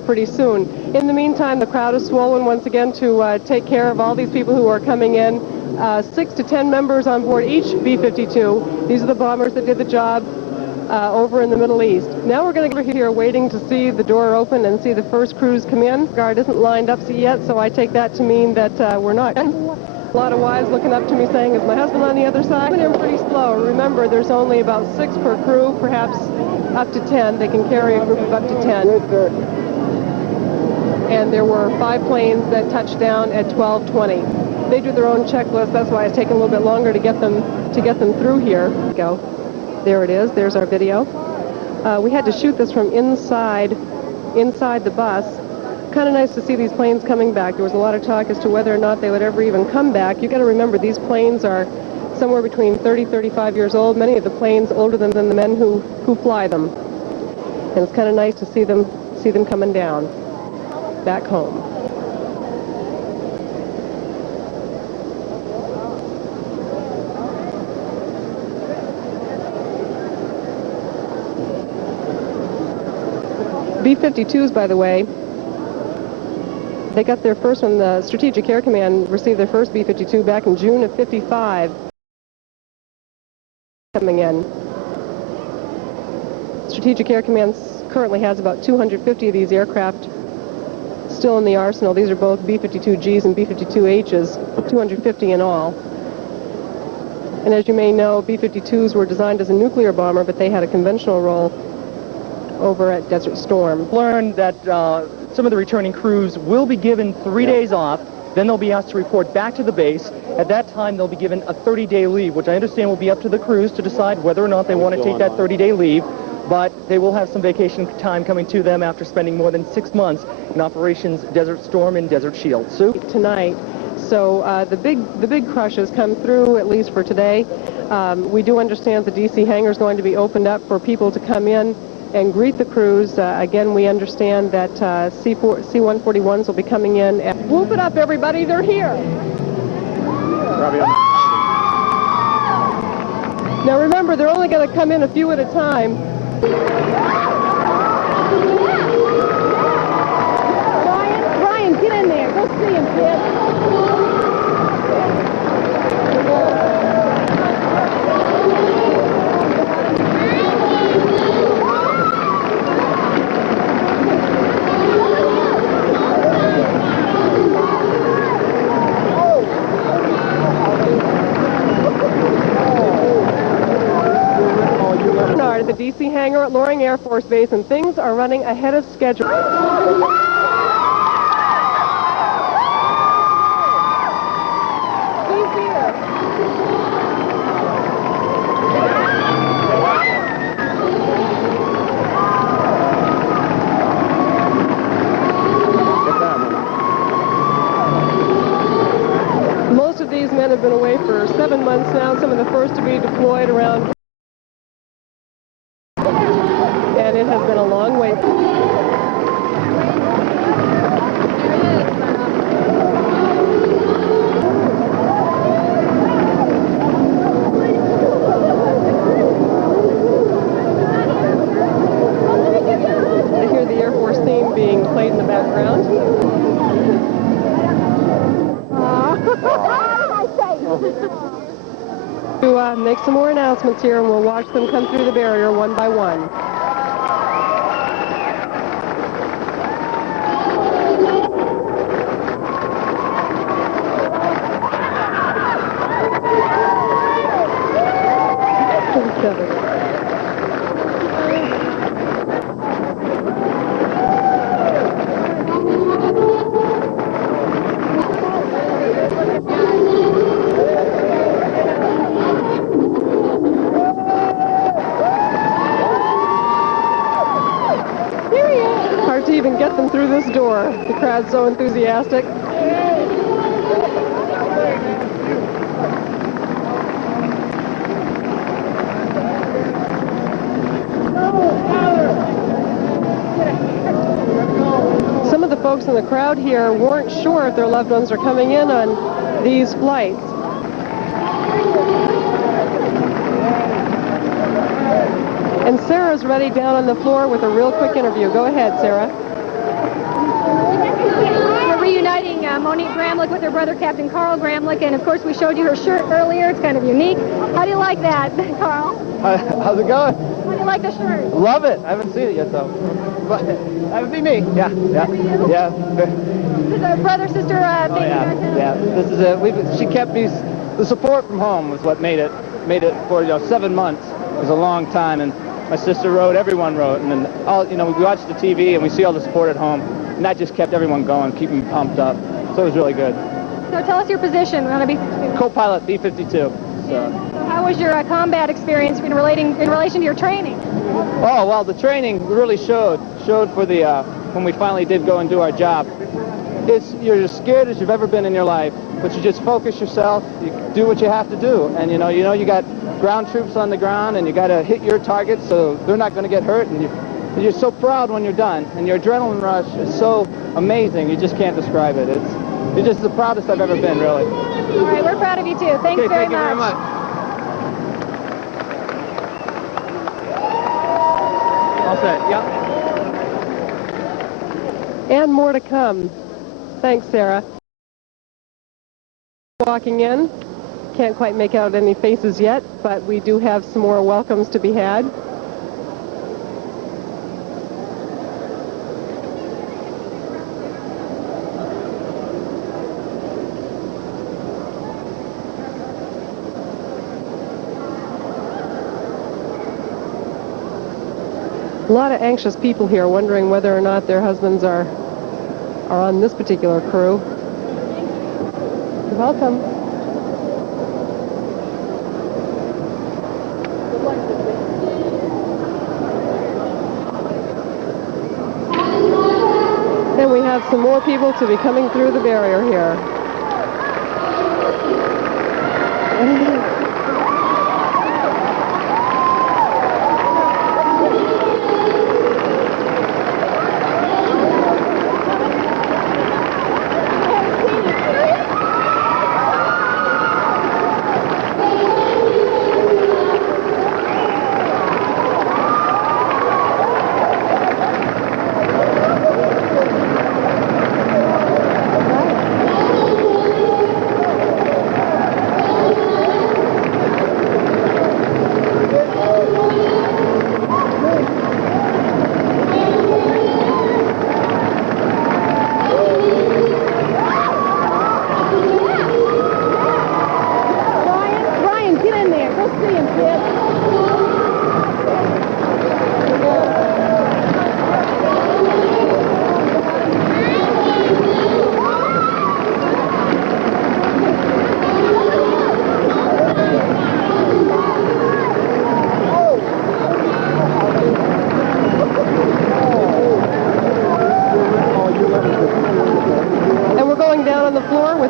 pretty soon. In the meantime, the crowd is swollen once again to take care of all these people who are coming in. 6 to 10 members on board each B-52. These are the bombers that did the job over in the Middle East. Now we're going to go here waiting to see the door open and see the first crews come in. The guard isn't lined up yet, so I take that to mean that we're not. A lot of wives looking up to me saying, is my husband on the other side? Coming in pretty slow. Remember, there's only about 6 per crew, perhaps up to 10. They can carry a group of up to 10. And there were 5 planes that touched down at 12:20. They do their own checklist. That's why it's taken a little bit longer to get them through here. Go. There it is. There's our video. We had to shoot this from inside the bus. Kind of nice to see these planes coming back. There was a lot of talk as to whether or not they would ever even come back. You got to remember, these planes are somewhere between 30, 35 years old. Many of the planes older than the men who fly them. And it's kind of nice to see them coming down back home. B-52s, by the way, they got their first one. The Strategic Air Command received their first B-52 back in June of '55. Coming in. Strategic Air Command currently has about 250 of these aircraft still in the arsenal. These are both B-52Gs and B-52Hs, 250 in all. And as you may know, B-52s were designed as a nuclear bomber, but they had a conventional role over at Desert Storm. Learned that some of the returning crews will be given 3 days off. Then they'll be asked to report back to the base. At that time, they'll be given a 30-day leave, which I understand will be up to the crews to decide whether or not they want to take that 30-day leave. But they will have some vacation time coming to them after spending more than 6 months in operations Desert Storm and Desert Shield. Sue? Tonight. So the big crush has come through, at least for today. We do understand the DC hangar is going to be opened up for people to come in and greet the crews. Again, we understand that C-141s will be coming in. And whoop it up, everybody, they're here. Now remember, they're only going to come in a few at a time. Ryan, get in there. Go see him, kid. The DC hangar at Loring Air Force Base, and things are running ahead of schedule. Most of these men have been away for 7 months now, some of the first to be deployed around. And it has been a long wait. I hear the Air Force theme being played in the background. To make some more announcements here, and we'll watch them come through the barrier one by one. Hard to even get them through this door. The crowd's so enthusiastic. Some of the folks in the crowd here weren't sure if their loved ones are coming in on these flights. And Sarah's ready down on the floor with a real quick interview. Go ahead, Sarah. Monique Gramlich with her brother, Captain Carl Gramlich, and of course we showed you her shirt earlier. It's kind of unique. How do you like that, Carl? How's it going? How do you like the shirt? Love it. I haven't seen it yet, though. But that would be me. Yeah, yeah, yeah. This is our brother-sister thing. Oh, yeah, yeah. This is it. She kept me. The support from home was what made it for 7 months. It was a long time, and my sister wrote, everyone wrote, and then all we watch the TV and we see all the support at home, and that just kept everyone going, keeping me pumped up. So it was really good. So tell us your position on a B-52. Co-pilot B-52. So how was your combat experience in relation to your training? Oh well, the training really showed for the when we finally did go and do our job. You're as scared as you've ever been in your life, but you just focus yourself, you do what you have to do, and you know you got ground troops on the ground, and you got to hit your targets so they're not going to get hurt, and you're so proud when you're done, and your adrenaline rush is so amazing, you just can't describe it. You're just the proudest I've ever been, really. All right, we're proud of you too. Thanks very much. Thank you very much. All set, yeah. And more to come. Thanks, Sarah. Walking in. Can't quite make out any faces yet, but we do have some more welcomes to be had. A lot of anxious people here wondering whether or not their husbands are on this particular crew. Welcome. And we have some more people to be coming through the barrier here.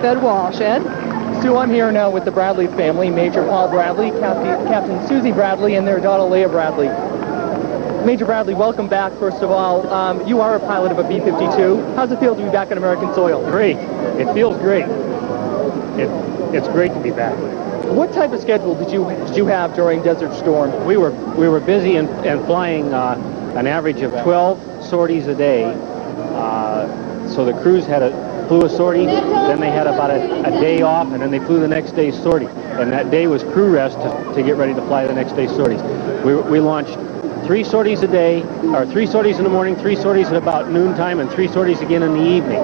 Ed Walsh. Ed? Sue, I'm here now with the Bradley family, Major Paul Bradley, Captain Susie Bradley, and their daughter Leah Bradley. Major Bradley, welcome back, first of all. You are a pilot of a B-52. How's it feel to be back on American soil? Great. It feels great. It's great to be back. What type of schedule did you have during Desert Storm? We were busy and flying an average of 12 sorties a day. So the crews flew a sortie, then they had about a day off, and then they flew the next day's sortie. And that day was crew rest to get ready to fly the next day's sorties. We launched 3 sorties a day, or 3 sorties in the morning, 3 sorties at about noontime, and 3 sorties again in the evening.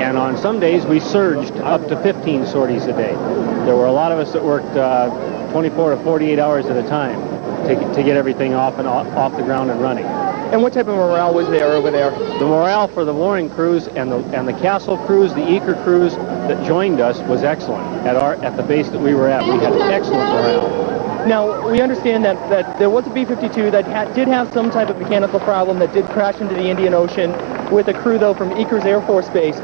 And on some days we surged up to 15 sorties a day. There were a lot of us that worked 24 to 48 hours at a time to get everything off the ground and running. And what type of morale was there over there? The morale for the mooring crews and the Castle crews, the Eaker crews that joined us was excellent at the base that we were at. We had excellent morale. Now, we understand that there was a B-52 that did have some type of mechanical problem that did crash into the Indian Ocean with a crew, though, from Eakers Air Force Base.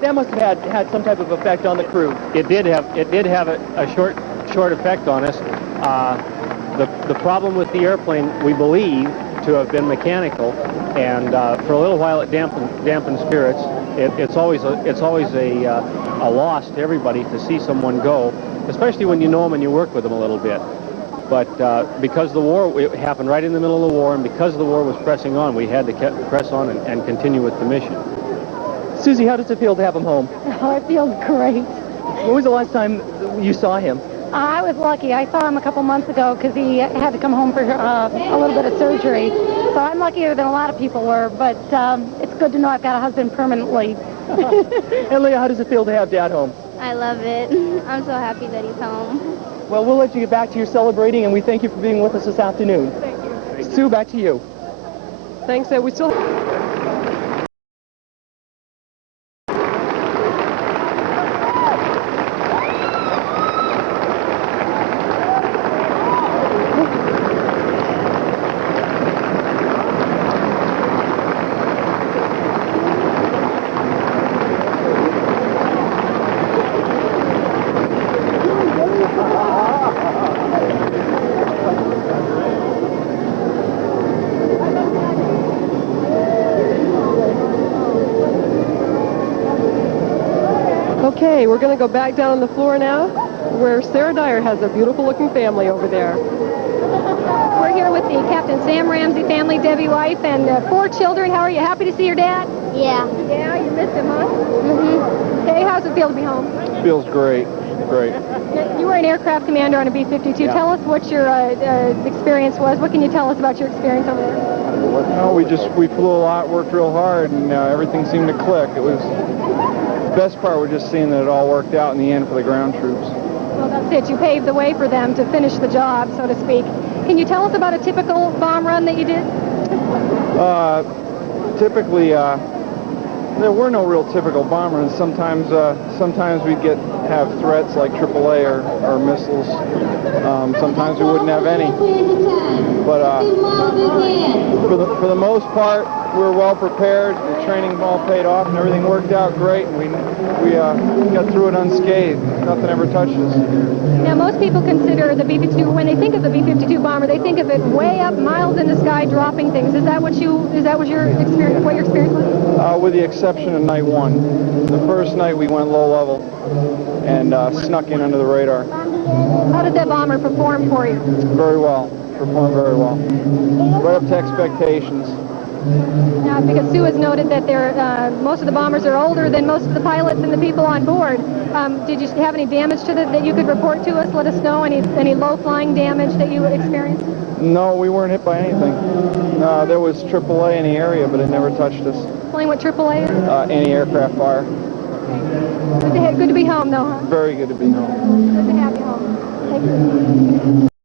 That must have had some type of effect on the crew. It did have a short effect on us. The problem with the airplane, we believe, to have been mechanical, and for a little while it dampened spirits. It's always a loss to everybody to see someone go, especially when you know them and you work with them a little bit. But because the war, it happened right in the middle of the war, and because the war was pressing on, we had to press on and continue with the mission. Susie, how does it feel to have him home? Oh, it feels great. When was the last time you saw him? I was lucky. I saw him a couple months ago because he had to come home for a little bit of surgery. So I'm luckier than a lot of people were, but it's good to know I've got a husband permanently. And Leah, how does it feel to have Dad home? I love it. I'm so happy that he's home. Well, we'll let you get back to your celebrating, and we thank you for being with us this afternoon. Thank you. Sue, back to you. Thanks, Ed. We still... Okay, we're going to go back down on the floor now, where Sarah Dyer has a beautiful-looking family over there. We're here with the Captain Sam Ramsey family, Debbie wife, and 4 children. How are you? Happy to see your dad? Yeah. Yeah, you missed him, huh? Mm-hmm. Hey, how's it feel to be home? Feels great. Great. You were an aircraft commander on a B-52. Yeah. Tell us what your experience was. What can you tell us about your experience over there? No, we flew a lot, worked real hard, and everything seemed to click. It was the best part was just seeing that it all worked out in the end for the ground troops. Well, that's it. You paved the way for them to finish the job, so to speak. Can you tell us about a typical bomb run that you did? Typically, there were no real typical bomb runs. Sometimes we'd have threats like AAA or missiles. Sometimes we wouldn't have any. But for the most part, we were well prepared. The training all paid off, and everything worked out great. And we got through it unscathed. Nothing ever touched us. Now, most people consider the B-52, when they think of the B-52 bomber, they think of it way up, miles in the sky, dropping things. Is that what your experience? What your experience was? With the exception of night 1. The first night we went low level and snuck in under the radar. How did that bomber perform for you? Very well. Performed very well. Right up to expectations. Now, because Sue has noted that most of the bombers are older than most of the pilots and the people on board. Did you have any damage to that you could report to us? Let us know any low-flying damage that you experienced? No, we weren't hit by anything. There was AAA in the area, but it never touched us. Explain what AAA is? Anti-aircraft fire. Okay. Good to be home, though, huh? Very good to be home. Good to have you home.